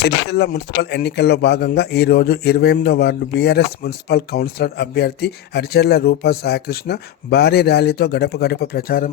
Sircilla municipal ఎన్నికల్లో భాగంగా రోజు ఇరవై ఎనిమిదో వార్డు బీఆర్ఎస్ మున్సిపల్ కౌన్సిలర్ అభ్యర్థి అరిచెర్ల రూప సాయకృష్ణ భారీ ర్యాలీతో గడప గడప ప్రచారం